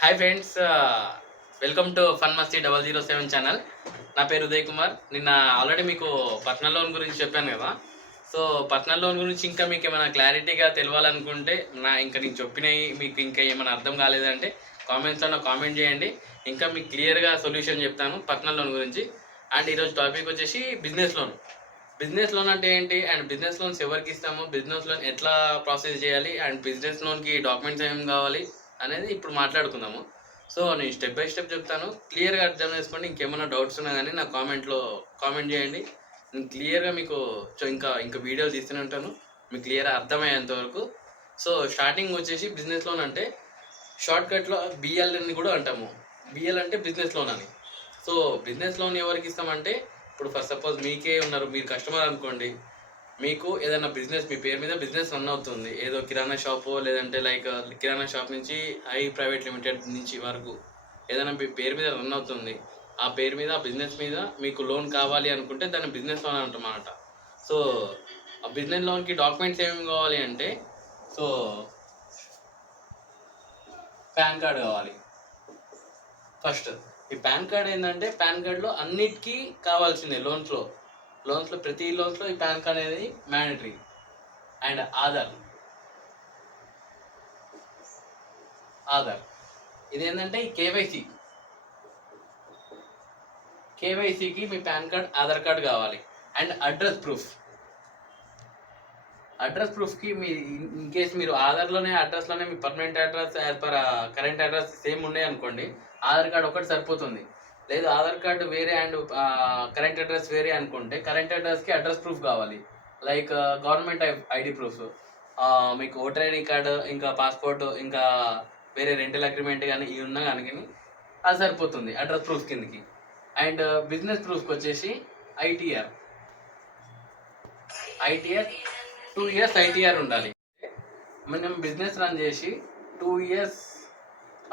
Hi friends welcome to fun masti double zero seven channel నా పేరు ఉదయ్ కుమార్. నిన్న ఆల్రెడీ మీకు పర్సనల్ లోన్ గురించి చెప్పాను కదా. సో పర్సనల్ లోన్ గురించి ఇంకా మీకు ఏమైనా క్లారిటీగా తెలియాలనుకుంటే నా ఇంకా నేను చెప్పినవి మీకు ఇంకా ఏమైనా అర్థం కాలేదంటే కామెంట్స్లో కామెంట్ చేయండి. ఇంకా మీకు క్లియర్గా సొల్యూషన్ చెప్తాను పర్సనల్ లోన్ గురించి. అండ్ ఈరోజు టాపిక్ వచ్చేసి బిజినెస్ లోన్ బిజినెస్ లోన్ అంటే ఏంటి? అండ్ బిజినెస్ లోన్స్ ఎవరికి ఇస్తాము? బిజినెస్ లోన్ ఎట్లా ప్రాసెస్ చేయాలి? అండ్ బిజినెస్ లోన్కి డాక్యుమెంట్స్ ఏం కావాలి? అనేది ఇప్పుడు మాట్లాడుకుందాము. సో నేను స్టెప్ బై స్టెప్ చెప్తాను. క్లియర్గా అర్థం చేసుకోండి. ఇంకేమైనా డౌట్స్ ఉన్నా కానీ నా కామెంట్లో కామెంట్ చేయండి. నేను క్లియర్గా మీకు చో- ఇంకా ఇంకా వీడియోలు తీస్తూనే ఉంటాను. మీకు క్లియర్గా అర్థమయ్యేంత వరకు. సో స్టార్టింగ్ వచ్చేసి బిజినెస్ లోన్ అంటే షార్ట్ కట్లో బిఎల్ అని కూడా అంటాము. బిఎల్ అంటే బిజినెస్ లోన్ అని. సో బిజినెస్ లోన్ ఎవరికి ఇస్తామంటే ఇప్పుడు ఫస్ట్ సపోజ్ మీకే ఉన్నారు మీరు కస్టమర్ అనుకోండి. మీకు ఏదైనా బిజినెస్ మీ పేరు మీద బిజినెస్ రన్ అవుతుంది. ఏదో కిరాణా షాపు లేదంటే లైక్ uh, కిరాణా షాప్ నుంచి ఐ ప్రైవేట్ లిమిటెడ్ నుంచి వరకు ఏదైనా మీ పేరు మీద రన్ అవుతుంది. ఆ పేరు మీద ఆ బిజినెస్ మీద మీకు లోన్ కావాలి అనుకుంటే దాన్ని బిజినెస్ లోన్ అంటామన్నమాట సో ఆ బిజినెస్ లోన్కి డాక్యుమెంట్స్ ఏమేమి కావాలి అంటే సో పాన్ కార్డ్ కావాలి. ఫస్ట్ ఈ పాన్ కార్డ్ ఏంటంటే పాన్ కార్డ్లో అన్నిటికీ కావాల్సిందే లోన్స్లో లోన్స్లో ప్రతి లోన్స్లో ఈ పాన్ కార్డ్ అనేది మ్యాండటరీ అండ్ ఆధార్. ఆధార్. ఇదేంటంటే ఈ కేవైసీ. కేవైసీకి మీ పాన్ కార్డ్ ఆధార్ కార్డ్ కావాలి. And address proof. అడ్రస్ ప్రూఫ్కి మీ ఇన్ కేస్ మీరు ఆధార్లోనే అడ్రస్లోనే మీ permanent address as per current address same ఉన్నాయి అనుకోండి ఆధార్ కార్డ్ ఒకటి సరిపోతుంది. లేదు ఆధార్ కార్డు వేరే అండ్ కరెంట్ అడ్రస్ వేరే అనుకుంటే కరెంట్ అడ్రస్కి అడ్రస్ ప్రూఫ్ కావాలి. Like government ID proof. మీకు ఓటర్ ఐడి కార్డు ఇంకా పాస్పోర్ట్ ఇంకా వేరే రెంటల్ అగ్రిమెంట్ కానీ ఇవి ఉన్నా కానీ అది సరిపోతుంది అడ్రస్ ప్రూఫ్ కిందకి. అండ్ బిజినెస్ ప్రూఫ్కి వచ్చేసి ITR. ITR two years ITR ఉండాలి. మనం బిజినెస్ రన్ చేసి టూ ఇయర్స్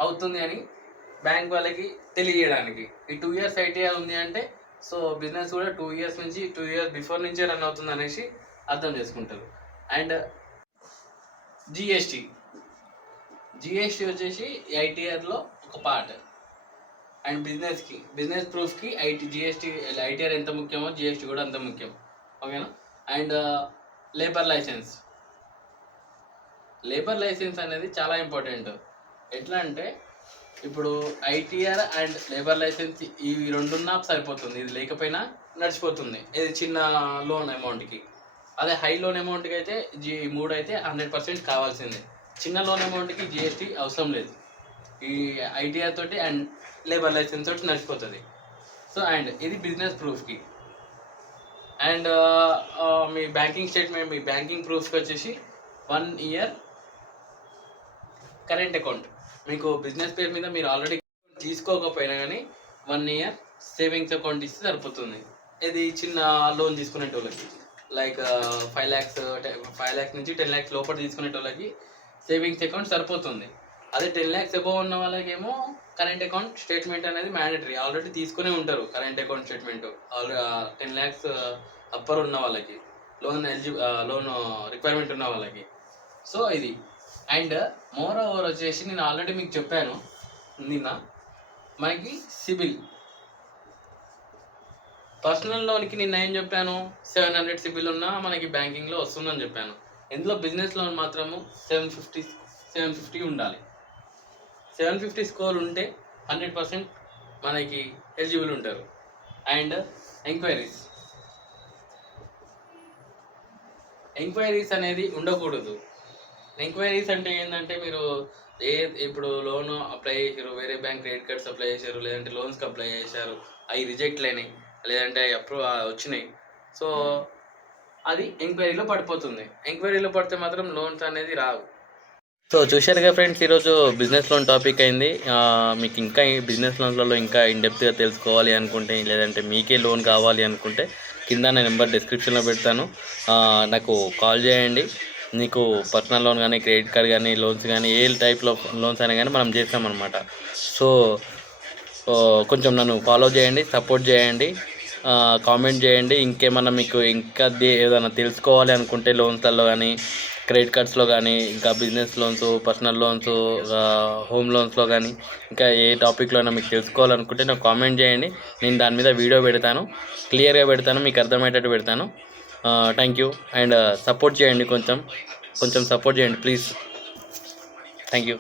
అవుతుంది అని బ్యాంక్ వాళ్ళకి తెలియడానికి ఈ టూ ఇయర్స్ ఐటీఆర్ ఉంది అంటే సో బిజినెస్ కూడా టూ ఇయర్స్ నుంచి టూ ఇయర్స్ బిఫోర్ నుంచే రన్ అవుతుంది అనేసి అర్థం చేసుకుంటారు. అండ్ జిఎస్టీ జిఎస్టీ వచ్చేసి ఐటీఆర్లో ఒక పార్ట్ అండ్ బిజినెస్కి బిజినెస్ ప్రూఫ్కి ఐటీ జిఎస్టీ ఐటీఆర్ ఎంత ముఖ్యమో జిఎస్టీ కూడా అంత ముఖ్యం. ఓకేనా and labour licence labour licence అనేది చాలా ఇంపార్టెంట్ ఎట్లా అంటే ఇప్పుడు ఐటీఆర్ అండ్ లేబర్ లైసెన్స్ ఇవి రెండున్నా సరిపోతుంది. ఇది లేకపోయినా నడిచిపోతుంది. ఇది చిన్న లోన్ అమౌంట్కి అదే హై లోన్ అమౌంట్కి అయితే జీ మూడు అయితే హండ్రెడ్ పర్సెంట్ కావాల్సిందే. చిన్న లోన్ అమౌంట్కి జిఎస్టీ అవసరం లేదు. ఈ ఐటీఆర్ తోటి అండ్ లేబర్ లైసెన్స్ తోటి నడిచిపోతుంది. సో అండ్ ఇది బిజినెస్ ప్రూఫ్కి అండ్ మీ బ్యాంకింగ్ స్టేట్మెంట్ మీ బ్యాంకింగ్ ప్రూఫ్కి వచ్చేసి వన్ ఇయర్ కరెంట్ అకౌంట్. మీకు బిజినెస్ పేరు మీద మీరు ఆల్రెడీ తీసుకోకపోయినా కానీ వన్ ఇయర్ సేవింగ్స్ అకౌంట్ ఇస్తే సరిపోతుంది. ఇది చిన్న loan తీసుకునేటోళ్ళకి like five lakhs five lakhs నుంచి టెన్ ల్యాక్స్ లోపల తీసుకునేటోళ్ళకి సేవింగ్స్ అకౌంట్ సరిపోతుంది. అదే టెన్ ల్యాక్స్ అబోవ్ ఉన్న వాళ్ళకేమో కరెంట్ అకౌంట్ స్టేట్మెంట్ అనేది మ్యాండటరీ ఆల్రెడీ తీసుకునే ఉంటారు current account statement already ten lakhs upper ఉన్న వాళ్ళకి లోన్ ఎలిజి లోన్ రిక్వైర్మెంట్ ఉన్న వాళ్ళకి. సో ఇది. అండ్ మోర్ ఓవర్ వచ్చేసి నేను ఆల్రెడీ మీకు చెప్పాను నిన్న మనకి సిబిల్. పర్సనల్ లోన్కి నిన్న ఏం చెప్పాను? సెవెన్ హండ్రెడ్ సిబిల్ ఉన్నా మనకి బ్యాంకింగ్లో వస్తుందని చెప్పాను. ఇందులో బిజినెస్ లోన్ మాత్రము సెవెన్ ఫిఫ్టీ సెవెన్ ఫిఫ్టీ ఉండాలి. సెవెన్ ఫిఫ్టీ స్కోర్ ఉంటే హండ్రెడ్ పర్సెంట్ మనకి ఎలిజిబుల్ ఉంటారు. And enquiries. ఎంక్వైరీస్ అనేది ఉండకూడదు. ఎంక్వైరీస్ అంటే ఏంటంటే మీరు ఏ ఇప్పుడు లోన్ అప్లై చేశారు వేరే బ్యాంక్ క్రెడిట్ కార్డ్స్ అప్లై చేశారు లేదంటే లోన్స్కి అప్లై చేశారు అవి రిజెక్ట్ అయినాయి లేదంటే అవి అప్రూవ్ వచ్చినాయి. సో అది ఎంక్వైరీలో పడిపోతుంది. ఎంక్వైరీలో పడితే మాత్రం లోన్స్ అనేది రావు. సో చూశారుగా ఫ్రెండ్స్ ఈరోజు బిజినెస్ లోన్ టాపిక్ అయింది. మీకు ఇంకా ఈ బిజినెస్ లోన్లలో ఇంకా ఇన్డెప్త్గా తెలుసుకోవాలి అనుకుంటే లేదంటే మీకే లోన్ కావాలి అనుకుంటే కింద నా నెంబర్ డిస్క్రిప్షన్లో పెడతాను. నాకు కాల్ చేయండి. నీకు పర్సనల్ లోన్ కానీ క్రెడిట్ కార్డ్ కానీ లోన్స్ కానీ ఏ టైప్లో లోన్స్ అయినా కానీ మనం చేస్తామన్నమాట సో కొంచెం నన్ను ఫాలో చేయండి సపోర్ట్ చేయండి కామెంట్ చేయండి. ఇంకేమన్నా మీకు ఇంకా ఏదైనా తెలుసుకోవాలి అనుకుంటే లోన్స్లలో కానీ క్రెడిట్ కార్డ్స్లో కానీ ఇంకా business loans personal loans home లోన్స్లో కానీ ఇంకా ఏ టాపిక్లో అయినా మీకు తెలుసుకోవాలనుకుంటే నాకు కామెంట్ చేయండి. నేను దాని మీద వీడియో పెడతాను క్లియర్గా పెడతాను మీకు అర్థమయ్యేటట్టు పెడతాను. థ్యాంక్ యూ అండ్ సపోర్ట్ చేయండి కొంచెం. కొంచెం సపోర్ట్ చేయండి ప్లీజ్ థ్యాంక్ యూ